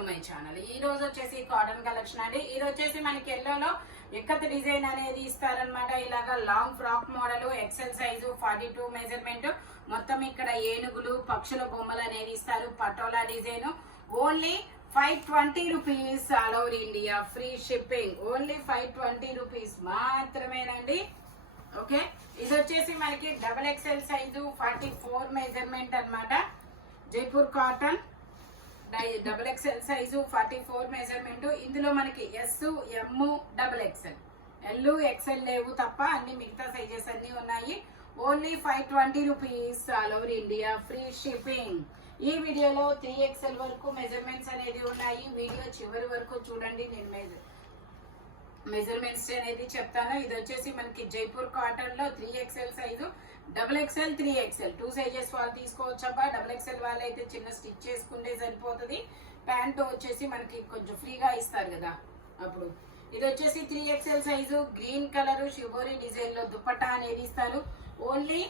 To my channel. ఈ రోజు వచ్చేసి కాటన్ కలెక్షన్ అండి. ఈ రోజు వచ్చేసి మనకి ఎల్లోలో ఎక్కత్ డిజైన్ అనేది ఇస్తారనమాట. ఇలాగా long frock model, XL size, 42 measurement. మొత్తం ఇక్కడ ఏనుగులు, పక్షుల బొమ్మలు అనేది ఇస్తారు. Patola design. Only 520 rupees all over India, free shipping. Only 520 rupees మాత్రమేనండి. ఓకే, ఇది వచ్చేసి మనకి XXL సైజు, 44 మెజర్మెంట్ అన్నమాట. Jaipur cotton XXL size, 44 measurement. ఇందులో మనకి S, M, XXL, L, XL లేవు తప్ప అన్ని మిగతా సైజెస్ అన్ని ఉన్నాయి. Only 520 rupees all over India, free shipping. ఈ వీడియోలో 3XL వరకు మెజర్మెంట్స్ అనేది ఉన్నాయి. వీడియో చివరి వరకు చూడండి, నేను మెజర్మెంట్స్ అనేది చెప్తాను. ఇది వచ్చేసి మనకి జైపూర్ కాటన్ లో 3XL size, XXL, 3XL 2 sizes వాళ్ళు తీసుకోవచ్చబ్బా. XXL వాళ్ళు అయితే చిన్న స్టిచ్ చేసుకుంటే సరిపోతుంది. ప్యాంట్ వచ్చేసి మనకి కొంచెం ఫ్రీగా ఇస్తారు కదా అప్పుడు. ఇది వచ్చేసి 3XL size, green colour shibori design లో దుపట్టా అనేది ఇస్తారు. Only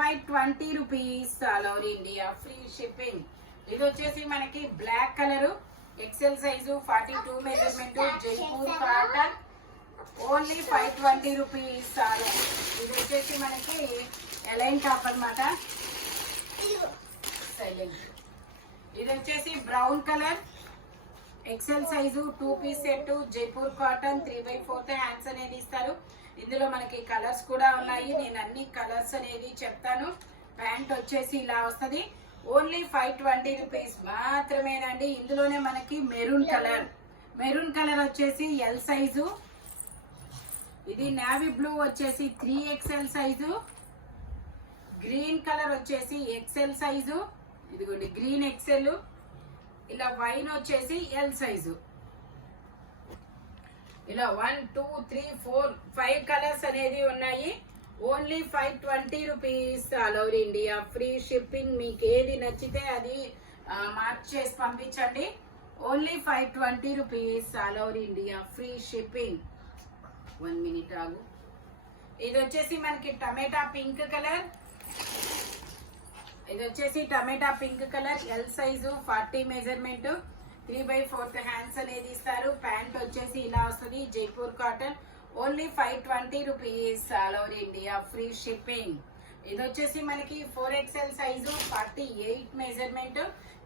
520 rupees all over India, free shipping. ఇది వచ్చేసి మనకి black colour, XL size, 42 measurement, Jaipur cotton. Only 520 rupees. ఇది వచ్చేసి మనకి ఎలైన్ టాప్ అనమాట. ఇది వచ్చేసి brown colour, XL size, 2 piece set, Jaipur cotton, 3/4 hands అనేది ఇస్తారు. ఇందులో మనకి కలర్స్ కూడా ఉన్నాయి. నేను అన్ని కలర్స్ అనేది చెప్తాను. ప్యాంట్ వచ్చేసి ఇలా వస్తుంది. ఓన్లీ 520 రూపీస్ మాత్రమేనండి. ఇందులోనే మనకి మెరూన్ కలర్ వచ్చేసి ఎల్ సైజు. ఇది నావీ బ్లూ వచ్చేసి 3XL సైజు. గ్రీన్ కలర్ వచ్చేసి XL సైజు. ఇదిగోండి గ్రీన్ XL. ఇలా వైన్ వచ్చేసి ఎల్ సైజు. ఇలా 1, 2, 3, 4, 5 కలర్స్ అనేది ఉన్నాయి. Only 520 rupees all over India, free shipping. మీకు ఏది నచ్చితే అది మార్క్ చేసి పంపించండి. Only 520 rupees all over India, free shipping. 1 minute ఆగు. ఇది వచ్చేసి మనకి టమాటా పింక్ కలర్. ఇది వచ్చేసి టమాటా pink colour, L size, 40 measurement, 3/4 hands అనేది ఇస్తారు. ప్యాంట్ వచ్చేసి ఇలా వస్తుంది. Jaipur cotton. Only 520 rupees all over India, free shipping. ఇది వచ్చేసి మనకి 4XL size, 48 measurement,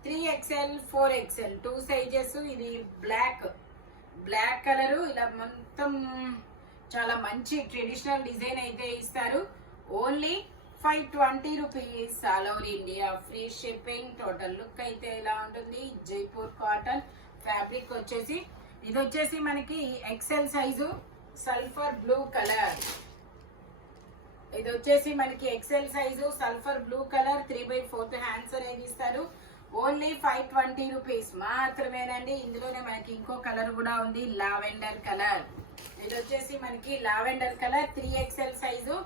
3XL, 4XL 2 sizes. ఇది బ్లాక్ కలరు. ఇలా మొత్తం చాలా మంచి ట్రెడిషనల్ డిజైన్ అయితే ఇస్తారు. Only 520 rupees all over India, free shipping. Total look అయితే ఇలా ఉంటుంది. జైపూర్ కాటన్ ఫ్యాబ్రిక్ వచ్చేసి ఇది వచ్చేసి మనకి XL size, sulphur blue colour. ఇది వచ్చేసి మనకి XL size, sulphur blue colour, 3/4 hands అనేది ఇస్తారు. ఓన్లీ 520 రూపీస్ మాత్రమేనండి. ఇందులోనే మనకి ఇంకో కలర్ కూడా ఉంది, లావెండర్ కలర్. ఇది వచ్చేసి మనకి lavender colour, 3XL size,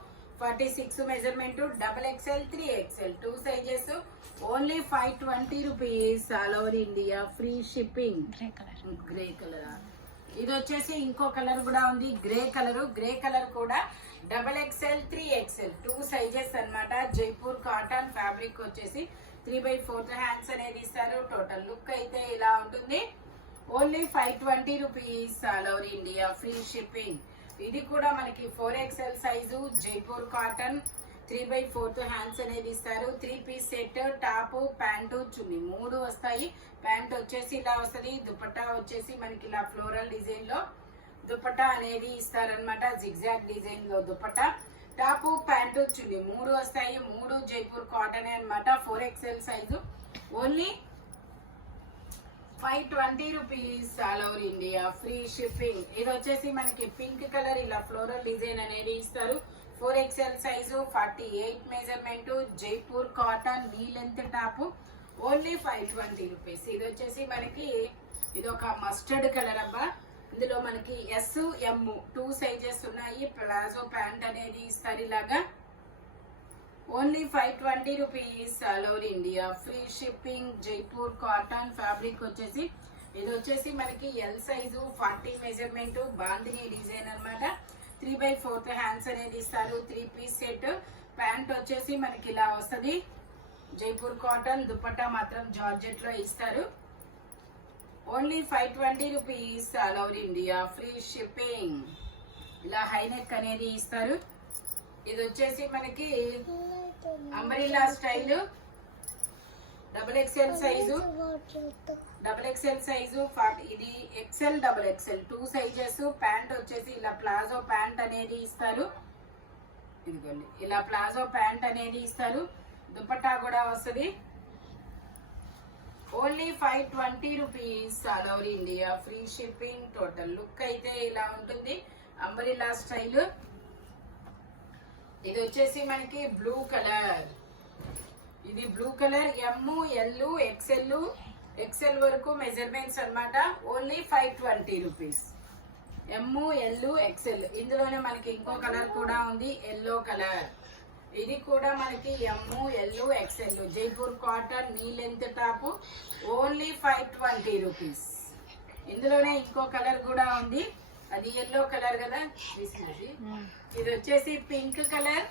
46 measurement, XXL, 3XL 2 sizes. Only 520 rupees all over India, free shipping. Grey colour. ఇది వచ్చేసి ఇంకో కలర్ కూడా ఉంది, గ్రే కలర్ కూడా XXL, 3XL 2 సైజెస్ అన్నమాట. జైపూర్ కాటన్ ఫ్యాబ్రిక్ వచ్చేసి 3/4 హ్యాండ్స్ అనేది ఇస్తారు. టోటల్ లుక్ అయితే ఇలా ఉంటుంది. Only 520 rupees all over India, free shipping. ఇది కూడా మనకి 4XL size, Jaipur cotton, 3/4 hands అనేది ఇస్తారు. 3 పీస్ సెట్, టాప్, ప్యాంటు, చున్నీ 3 వస్తాయి. ప్యాంట్ వచ్చేసి ఇలా వస్తుంది. దుపట్టా వచ్చేసి మనకి ఇలా ఫ్లోరల్ డిజైన్ లో దుపట్టా అనేది ఇస్తారనమాట. జిగ్జాగ్ డిజైన్ లో దుపట్టా. టాప్, ప్యాంటు, చున్నీ 3 వస్తాయి. 3 జైపూర్ కాటన్ అనమాట. 4XL size. Only 520 rupees all over India, free shipping. ఇది వచ్చేసి మనకి పింక్ కలర్, ఇలా ఫ్లోరల్ డిజైన్ అనేది ఇస్తారు. 4XL size, 48 measurement, Jaipur cotton, knee length top. Only 520 rupees. ఇది వచ్చేసి మనకి ఇది ఒక మస్టర్డ్ కలర్ అబ్బా. ఇందులో మనకి ఎస్, ఎం 2 సైజెస్ ఉన్నాయి. ప్లాజో ప్యాంట్ అనేది ఇస్తారు ఇలాగా. Only 520 rupees all over India, free shipping. Jaipur cotton fabric వచ్చేసి ఇది వచ్చేసి మనకి L size, 40 measurement, bandhani design అనమాట. 3/4 హ్యాండ్స్ అనేది ఇస్తారు. 3 పీస్ సెట్. ప్యాంట్ వచ్చేసి మనకి ఇలా వస్తుంది. జైపూర్ కాటన్. దుపట్టా మాత్రం జార్జెట్ లో ఇస్తారు. Only 520 rupees all over India, free shipping. ఇలా హై నెక్ అనేది ఇస్తారు. ఇది వచ్చేసి మనకి umbrella style, double XL size, ఇది XL double XL 2 sizes. Pant వచ్చేసి ఇలా ప్లాజో ప్యాంట్ అనేది ఇస్తారు. ఇదిగోండి ఇలా ప్లాజో ప్యాంట్ అనేది ఇస్తారు. దుపట్టా కూడా వస్తుంది. Only 520 rupees all over India, free shipping. Total look అయితే ఇలా ఉంటుంది, అంబ్రెల్లా స్టైల్. ఇది వచ్చేసి మనకి బ్లూ కలర్, ఇది blue colour. M, L, XL వరకు మెజర్మెంట్స్ అన్నమాట. Only 520 rupees. M, L, XL. ఇందులోనే మనకి ఇంకో కలర్ కూడా ఉంది, ఎల్లో కలర్. ఇది కూడా మనకి M, L, XL. Jaipur cotton knee length top. Only 520 rupees. ఇందులోనే ఇంకో కలర్ కూడా ఉంది, అది ఎల్లో కలర్ కదా తీసినది. ఇది వచ్చేసి పింక్ కలర్.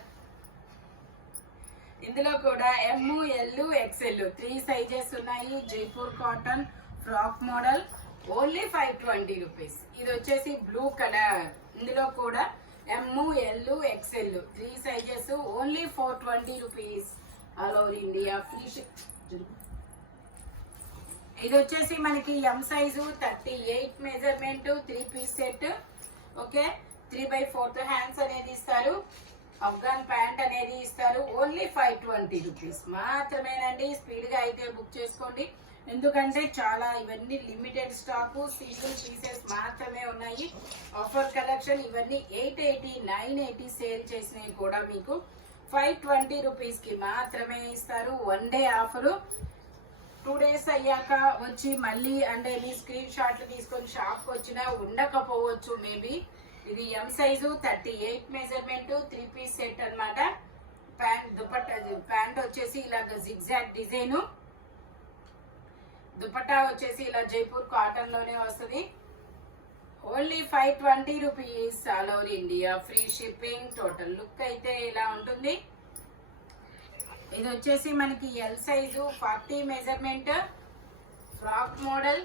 ఇందులో కూడా ఎమ్, ఎల్, ఎక్స్ఎల్ 3 సైజెస్ ఉన్నాయి. Jaipur cotton frock model. Only 520 rupees. ఇది వచ్చేసి బ్లూ కలర్. ఇందులో కూడా M, L, XL 3 sizes. Only 420 rupees all over India, free ship. ఇది వచ్చేసి మనకి M size 38 measurement 3 piece set. Okay, 3/4 hands అనేది ఇస్తారు. అఫ్ఘాన్ ప్యాంట్ అనేది ఇస్తారు. ఓన్లీ 520 రూపీస్ మాత్రమేనండి. స్పీడ్ గా అయితే బుక్ చేసుకోండి, ఎందుకంటే చాలా ఇవన్నీ లిమిటెడ్ స్టాక్, సింగిల్ పీసెస్ మాత్రమే ఉన్నాయి. ఆఫర్ కలెక్షన్ ఇవన్నీ 880, 980 సేల్ చేసినవి కూడా మీకు 520 రూపీస్ కి మాత్రమే ఇస్తారు. 1 డే ఆఫరు. 2 డేస్ అయ్యాక వచ్చి మళ్ళీ అంటే మీ స్క్రీన్ షాట్లు తీసుకొని షాప్కి వచ్చినా ఉండకపోవచ్చు మేబీ. ఇది M size 38 measurement 3 piece set అన్నమాట. ప్యాంట్ దుపట్టా, ప్యాంట్ వచ్చేసి ఇలాగ జిగ్జాగ్ డిజైన్. దుపట్టా వచ్చేసి ఇలా జైపూర్ కాటన్ లోనే వస్తుంది. Only 520 rupees all over India, free shipping. Total look అయితే ఇలా ఉంటుంది. ఇది వచ్చేసి మనకి L size 40 measurement frock model.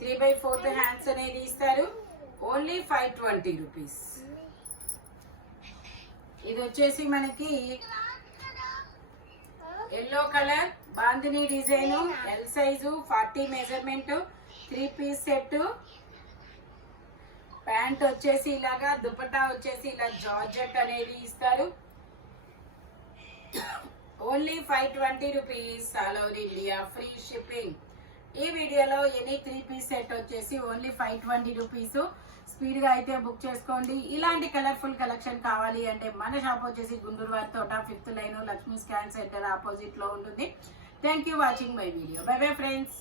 3/4 hands అనేది ఇస్తారు. Only 520 rupees. ఇది వచ్చేసి మనకి yellow colour bandhani design. L size 40 measurement 3 piece set. Pant వచ్చేసి ఇలాగా, దుపట్టా వచ్చేసి ఇలా జార్జెట్ అనేది ఇస్తారు. Only 520 rupees all over India, free shipping. ఈ వీడియోలో ఎనీ 3 పీస్ సెట్ వచ్చేసి ఓన్లీ 520 రూపీస్. స్పీడ్ గా అయితే బుక్ చేసుకోండి. ఇలాంటి కలర్ఫుల్ కలెక్షన్ కావాలి అంటే మన షాప్ వచ్చేసి గుంటూరు వారి తోట 5th line Lakshmi scan centre opposite లో ఉంటుంది. Thank you watching my video. By bye friends.